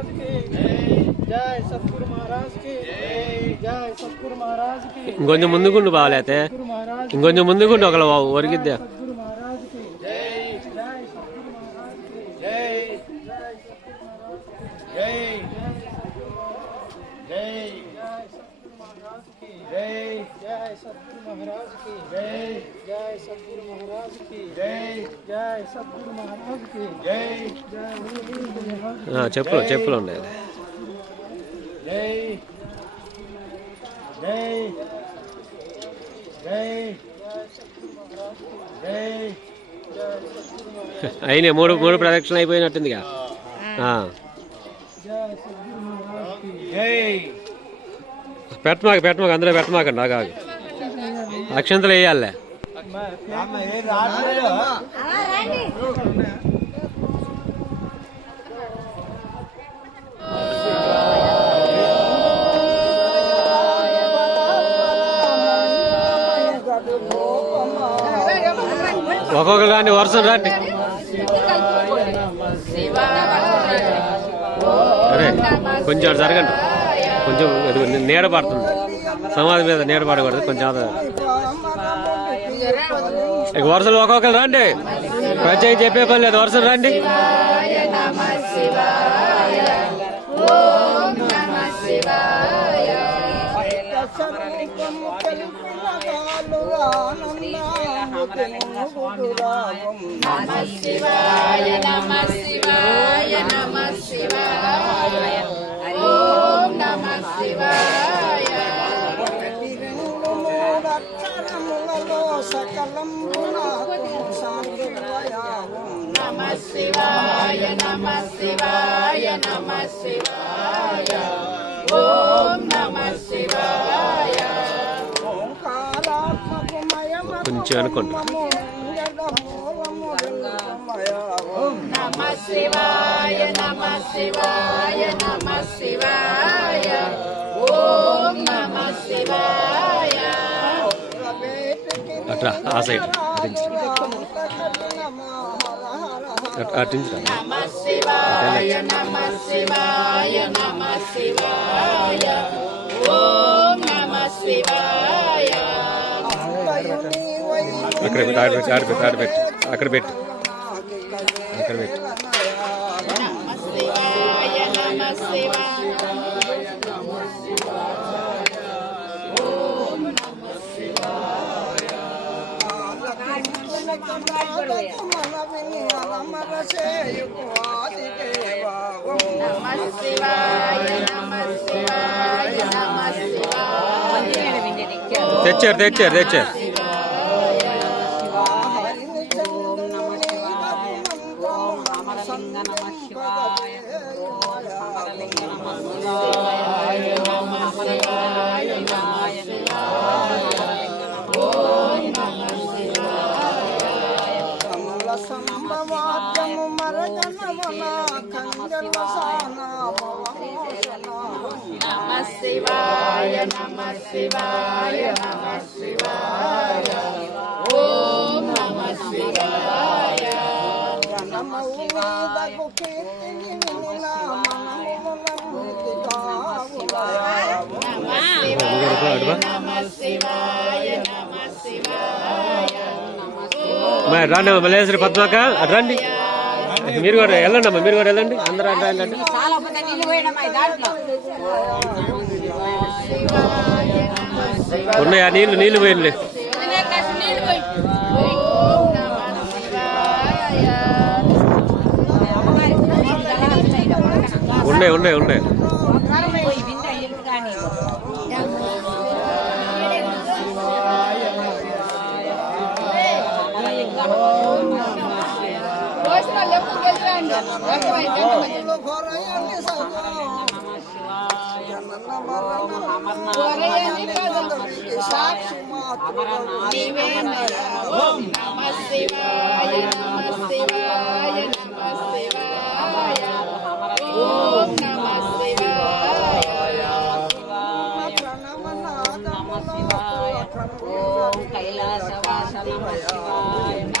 जय सतगुरु महाराज की जय सतगुरु महाराज की जय सतगुरु महाराज की ఇంకొంచెం ముందుకుండు బాగాలేతే गुरु महाराज ఇంకొంచెం ముందుకుండు ఒకళ్ళు ఒరిగిద్దా सतगुरु महाराज की जय जय सतगुरु महाराज की జై जय सतगुरु महाराज की జై జై जय सतगुरु महाराज की జై जय सतगुरु महाराज की జై जय सतगुरु महाराज की జై जय सतगुरु महाराज की जय ఆ, చెప్పులు చెప్పులు ఉన్నాయి జై జై జై జై అయినాయి మూడు మూడు ప్రదక్షిణలు అయిపోయినట్టుందిగా ఆ. जय सतगुरु महाराज की జై పెట్టమాక పెట్టమాక అందులో పెట్టమాకండి ఆగా అక్షంతలు వేయాలే. ఒక్కొక్క కానీ వర్షం రండి. అరే కొంచెం జరగండి. కొంచెం అది నీడ పడుతుంది. సమాధి మీద నీడ పడకూడదు కొంచెం ఇక వరుసలు ఒక్కొక్కరు రండి. ప్రత్యేక చెప్పే పని లేదు వరుసలు రండి. శివాయ నమ శివాయ నమ శివాయ. నమ శివాయ నమ శివాయ నమ శివాయ నమ శివాయ ఓం నమ శివాయ కొంచెం అనుకోండి. శివాయ నమ శివాయ నమ శివాయ ఓం నమ శివాయ అట్లా ఆ సైడ్. అటించరా నమ శివాయ నమ శివాయ నమ శివాయ ఓం నమ శివాయ అక్కడ పెట్టి ఆడ పెట్టి ఆడ పెట్టి అక్కడ పెట్టి. అక్కడ పెట్టి. శివాయ నమ శివాయ నమ శివాయ నమ శివాయ తెచ్చారు తెచ్చారు తెచ్చారు సంభవాద్యము మరగనమున కంజలసాన నమ శివాయ నమ శివాయ నమ శివాయ. మరి రండి మల్లేశ్వరి పద్మాక అటు రండి. మీరు కూడా వెళ్ళండి అమ్మా మీరు కూడా వెళ్ళండి. అందరూ అటు రండి అంటే. ఉన్నాయా? నీళ్ళు నీళ్ళు పోయింది. ఉన్నాయి ఉన్నాయి ఉన్నాయి. మనములు కొరయని సదా. జనన మరణ మరణములకి సాక్షి మాత్రుడవు ఓం నమ శివాయ నమ శివాయ నమ శివాయ ఓం నమ శివాయ నమ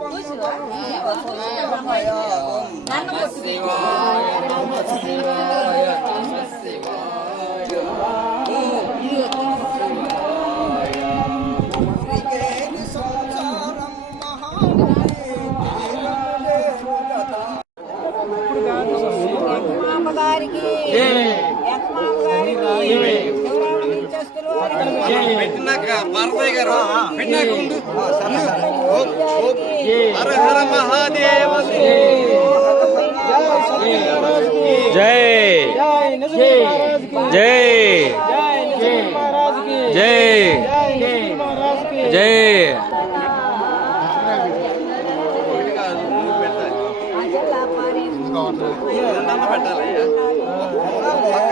భక్తులను పాపం నమ శివాయ నమ శివాయ నమ శివాయ శ్రీకేది సంసారం పెట్టినాక పార్వయ్య గారు పెట్టినాక ఉండు ఓం, ఓం. హర హర మహాదేవ జై. జై నజరుల్ మహారాజ్కి జై. జై నజరుల్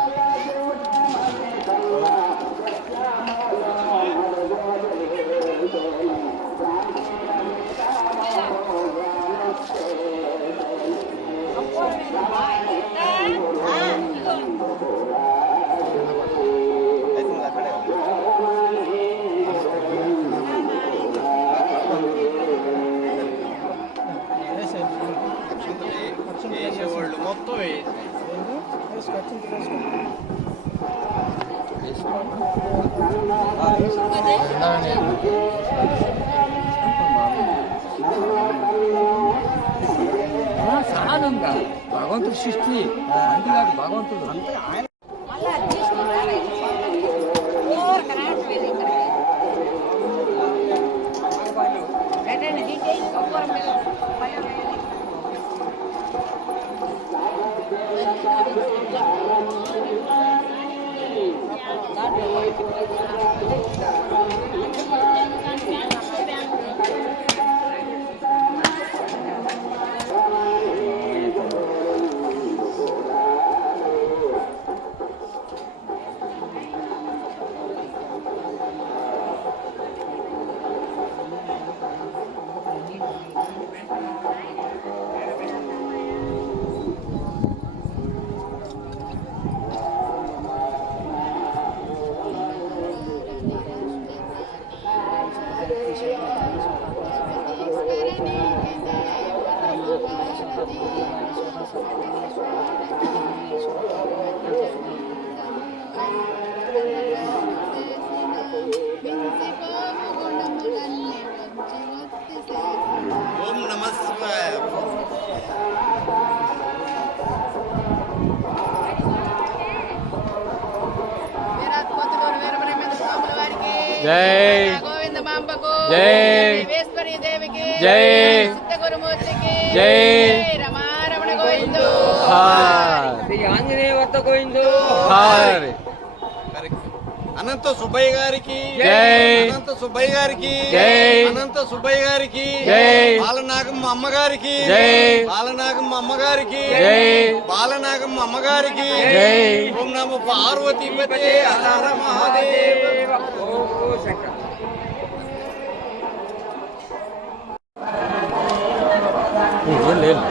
భగవంతుడు సృష్టి అంతేకాదు భగవంతుడు అంతే ఆయన జై గోవింద మాంబకు జై. దేవేశ్వరి దేవికి జై. సిద్ధ గురుమూర్తికి జై. రమారమణ గోవిందు శ్రీ ఆంజనేయ వద్ద గోవిందో హాయ్ అనంత సుబ్బయ్య గారికి జై. అనంత సుబ్బయ్య గారికి జై. అనంత సుబ్బయ్య గారికి జై. బాలనాగమ్మ అమ్మగారికి జై. బాలనాగమ్మ అమ్మగారికి జై. బాలనాగమ్మ అమ్మగారికి జై. ఓం నమో పార్వతీ హర మహాదేవ లేదు.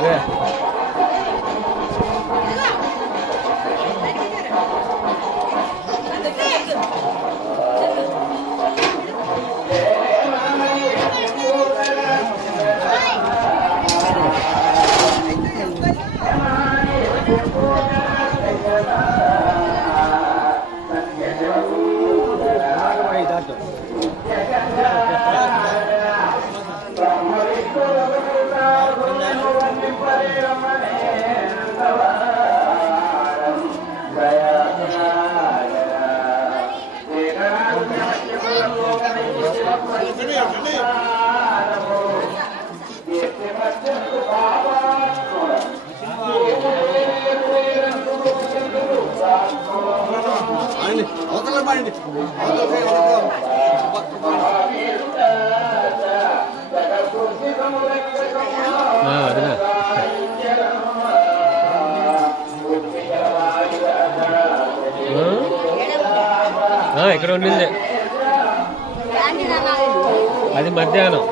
对。ఇక్కడ ఉండింది. అది మధ్యాహ్నం.